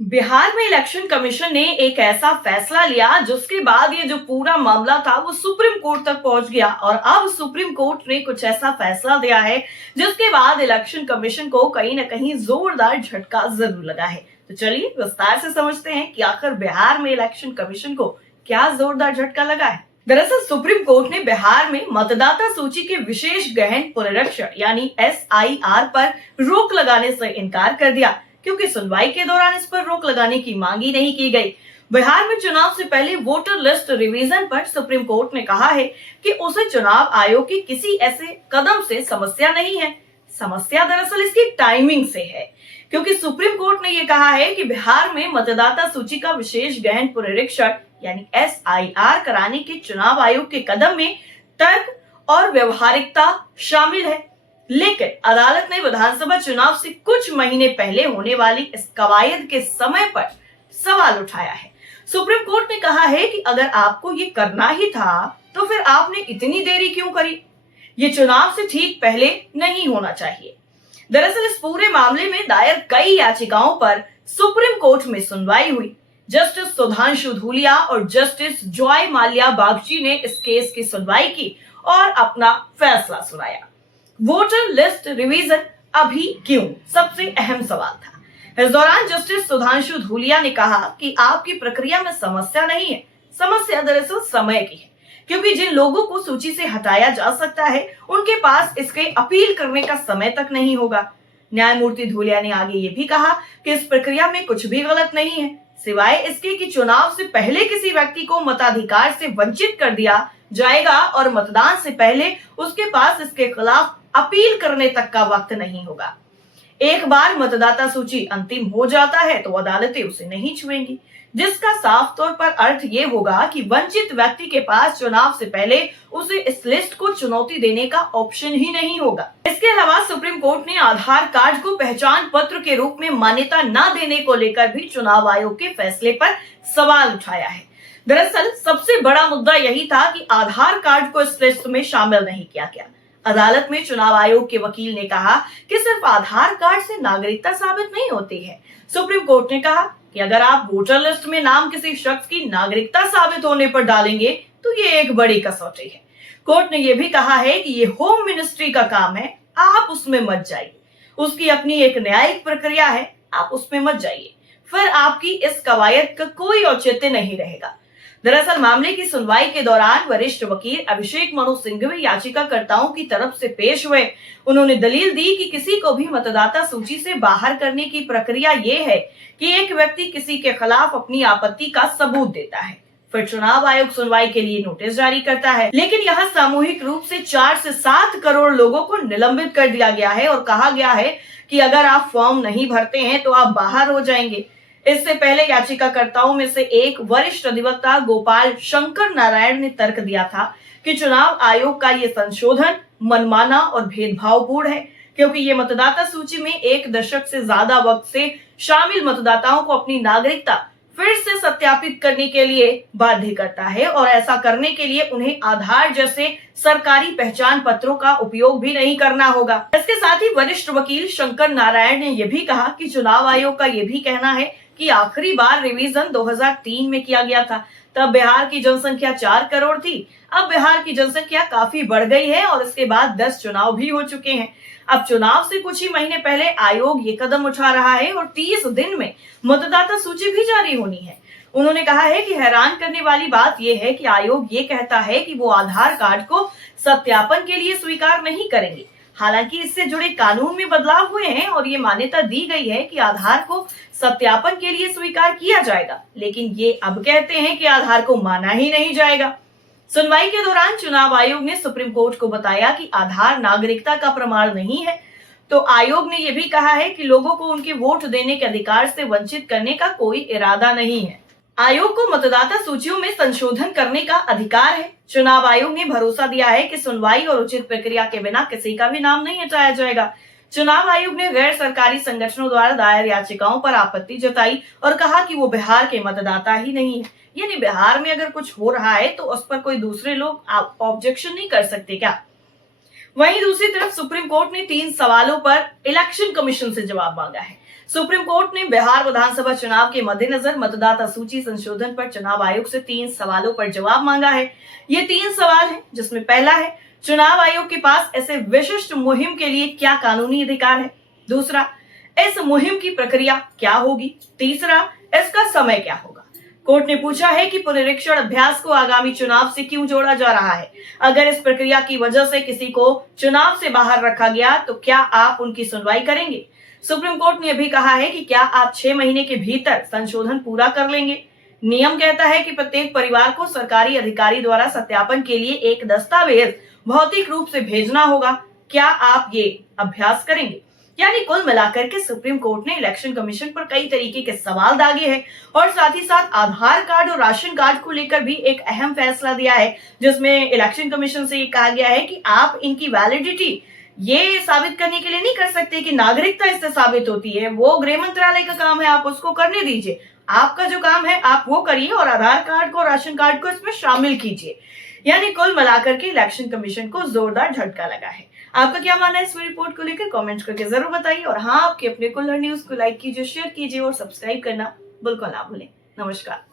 बिहार में election commission ने एक ऐसा फैसला लिया जिसके बाद ये जो पूरा मामला था वो सुप्रीम कोर्ट तक पहुंच गया और अब सुप्रीम कोर्ट ने कुछ ऐसा फैसला दिया है जिसके बाद इलेक्शन कमीशन को कहीं ना कहीं जोरदार झटका जरूर लगा है। तो चलिए विस्तार से समझते हैं कि आखिर बिहार में इलेक्शन कमीशन को क्या जोरदार झटका लगा है। दरअसल सुप्रीम कोर्ट ने बिहार में मतदाता सूची के विशेष गहन पुनरीक्षण यानी SIR पर रोक लगाने से इनकार कर दिया, क्योंकि सुनवाई के दौरान इस पर रोक लगाने की मांग ही नहीं की गई। बिहार में चुनाव से पहले वोटर लिस्ट रिवीजन पर सुप्रीम कोर्ट ने कहा है कि उसे चुनाव आयोग के किसी ऐसे कदम से समस्या नहीं है। समस्या दरअसल इसकी टाइमिंग से है, क्योंकि सुप्रीम कोर्ट ने यह कहा है कि बिहार में मतदाता सूची का विशेष गहन पुनरीक्षण यानी SIR कराने के चुनाव आयोग के कदम में तर्क और व्यवहारिकता शामिल है। लेकिन अदालत ने विधानसभा चुनाव से कुछ महीने पहले होने वाली इस कवायद के समय पर सवाल उठाया है। सुप्रीम कोर्ट ने कहा है कि अगर आपको ये करना ही था तो फिर आपने इतनी देरी क्यों करी? ये चुनाव से ठीक पहले नहीं होना चाहिए। दरअसल इस पूरे मामले में दायर कई याचिकाओं पर सुप्रीम कोर्ट में सुनवाई हुई। जस्टिस सुधांशु धूलिया और जस्टिस जॉय माल्या बागची ने इस केस की सुनवाई की और अपना फैसला सुनाया। वोटर लिस्ट रिवीजन अभी क्यों, सबसे अहम सवाल था। इस दौरान जस्टिस सुधांशु धूलिया ने कहा कि आपकी प्रक्रिया में समस्या नहीं है, समस्या दरअसल समय की है, क्योंकि जिन लोगों को सूची से हटाया जा सकता है उनके पास इसके अपील करने का समय तक नहीं होगा। न्यायमूर्ति धूलिया ने आगे ये भी कहा कि इस प्रक्रिया में कुछ भी गलत नहीं है, सिवाय इसके कि चुनाव से पहले किसी व्यक्ति को मताधिकार से वंचित कर दिया जाएगा और मतदान से पहले उसके पास इसके खिलाफ अपील करने तक का वक्त नहीं होगा। एक बार मतदाता सूची अंतिम हो जाता है तो अदालतें उसे नहीं छुएंगी, जिसका साफ तौर पर अर्थ ये होगा कि वंचित व्यक्ति के पास चुनाव से पहले उसे इस लिस्ट को चुनौती देने का ऑप्शन ही नहीं होगा। इसके अलावा सुप्रीम कोर्ट ने आधार कार्ड को पहचान पत्र के रूप में मान्यता न देने को लेकर भी चुनाव आयोग के फैसले पर सवाल उठाया है। दरअसल सबसे बड़ा मुद्दा यही था कि आधार कार्ड को इस लिस्ट में शामिल नहीं किया गया। अदालत में चुनाव आयोग के वकील ने कहा कि सिर्फ आधार कार्ड से नागरिकता साबित नहीं होती है। सुप्रीम कोर्ट ने कहा कि अगर आप वोटर लिस्ट में नाम किसी शख्स की नागरिकता साबित होने पर डालेंगे तो ये एक बड़ी कसौटी है। कोर्ट ने यह भी कहा है कि ये होम मिनिस्ट्री का काम है, आप उसमें मत जाइए। उसकी अपनी एक न्यायिक प्रक्रिया है, आप उसमें मत जाइए, फिर आपकी इस कवायद का कोई औचित्य नहीं रहेगा। दरअसल मामले की सुनवाई के दौरान वरिष्ठ वकील अभिषेक मनु सिंघवी याचिकाकर्ताओं की तरफ से पेश हुए। उन्होंने दलील दी कि किसी को भी मतदाता सूची से बाहर करने की प्रक्रिया ये है कि एक व्यक्ति किसी के खिलाफ अपनी आपत्ति का सबूत देता है, फिर चुनाव आयोग सुनवाई के लिए नोटिस जारी करता है। लेकिन यहाँ सामूहिक रूप से 4 से 7 करोड़ लोगों को निलंबित कर दिया गया है और कहा गया है कि अगर आप फॉर्म नहीं भरते हैं तो आप बाहर हो जाएंगे। इससे पहले याचिकाकर्ताओं में से एक वरिष्ठ अधिवक्ता गोपाल शंकर नारायण ने तर्क दिया था कि चुनाव आयोग का ये संशोधन मनमाना और भेदभावपूर्ण है, क्योंकि ये मतदाता सूची में 1 दशक से ज्यादा वक्त से शामिल मतदाताओं को अपनी नागरिकता फिर से सत्यापित करने के लिए बाध्य करता है और ऐसा करने के लिए उन्हें आधार जैसे सरकारी पहचान पत्रों का उपयोग भी नहीं करना होगा। इसके साथ ही वरिष्ठ वकील शंकर नारायण ने यह भी कहा कि चुनाव आयोग का यह भी कहना है कि आखिरी बार रिवीजन 2003 में किया गया था, तब बिहार की जनसंख्या 4 करोड़ थी। अब बिहार की जनसंख्या काफी बढ़ गई है और इसके बाद 10 चुनाव भी हो चुके हैं। अब चुनाव से कुछ ही महीने पहले आयोग ये कदम उठा रहा है और 30 दिन में मतदाता सूची भी जारी होनी है। उन्होंने कहा है कि हैरान करने वाली बात यह है कि आयोग ये कहता है कि वो आधार कार्ड को सत्यापन के लिए स्वीकार नहीं करेंगे। हालांकि इससे जुड़े कानून में बदलाव हुए हैं और ये मान्यता दी गई है कि आधार को सत्यापन के लिए स्वीकार किया जाएगा, लेकिन ये अब कहते हैं कि आधार को माना ही नहीं जाएगा। सुनवाई के दौरान चुनाव आयोग ने सुप्रीम कोर्ट को बताया कि आधार नागरिकता का प्रमाण नहीं है, तो आयोग ने यह भी कहा है कि लोगों को उनके वोट देने के अधिकार से वंचित करने का कोई इरादा नहीं है। आयोग को मतदाता सूचियों में संशोधन करने का अधिकार है। चुनाव आयोग ने भरोसा दिया है कि सुनवाई और उचित प्रक्रिया के बिना किसी का भी नाम नहीं हटाया जाएगा। चुनाव आयोग ने गैर सरकारी संगठनों द्वारा दायर याचिकाओं पर आपत्ति जताई और कहा कि वो बिहार के मतदाता ही नहीं है, यानी बिहार में अगर कुछ हो रहा है तो उस पर कोई दूसरे लोग ऑब्जेक्शन नहीं कर सकते क्या? वहीं दूसरी तरफ सुप्रीम कोर्ट ने 3 सवालों पर इलेक्शन कमीशन से जवाब मांगा है। सुप्रीम कोर्ट ने बिहार विधानसभा चुनाव के मद्देनजर मतदाता सूची संशोधन पर चुनाव आयोग से 3 सवालों पर जवाब मांगा है। ये 3 सवाल हैं, जिसमें पहला है, चुनाव आयोग के पास ऐसे विशिष्ट मुहिम के लिए क्या कानूनी अधिकार है? दूसरा, इस मुहिम की प्रक्रिया क्या होगी? तीसरा, इसका समय क्या होगा? कोर्ट ने पूछा है कि पुनरीक्षण अभ्यास को आगामी चुनाव से क्यों जोड़ा जा रहा है? अगर इस प्रक्रिया की वजह से किसी को चुनाव से बाहर रखा गया तो क्या आप उनकी सुनवाई करेंगे? सुप्रीम कोर्ट ने भी कहा है कि क्या आप 6 महीने के भीतर संशोधन पूरा कर लेंगे? नियम कहता है कि प्रत्येक परिवार को सरकारी अधिकारी द्वारा सत्यापन के लिए एक दस्तावेज भौतिक रूप से भेजना होगा। क्या आप ये अभ्यास करेंगे? यानी कुल मिलाकर के सुप्रीम कोर्ट ने इलेक्शन कमीशन पर कई तरीके के सवाल दागे हैं और साथ ही साथ आधार कार्ड और राशन कार्ड को लेकर भी एक अहम फैसला दिया है, जिसमें इलेक्शन कमीशन से ये कहा गया है कि आप इनकी वैलिडिटी ये साबित करने के लिए नहीं कर सकते कि नागरिकता इससे साबित होती है। वो गृह मंत्रालय का काम है, आप उसको करने दीजिए। आपका जो काम है आप वो करिए और आधार कार्ड को, राशन कार्ड को इसमें शामिल कीजिए। यानी कुल मिलाकर के इलेक्शन कमीशन को जोरदार झटका लगा है। आपका क्या मानना है इस रिपोर्ट को लेकर? कमेंट करके जरूर बताइए और हाँ, आपके अपने कुल्हड़ न्यूज को लाइक कीजिए, शेयर कीजिए और सब्सक्राइब करना बिल्कुल ना भूलें। नमस्कार।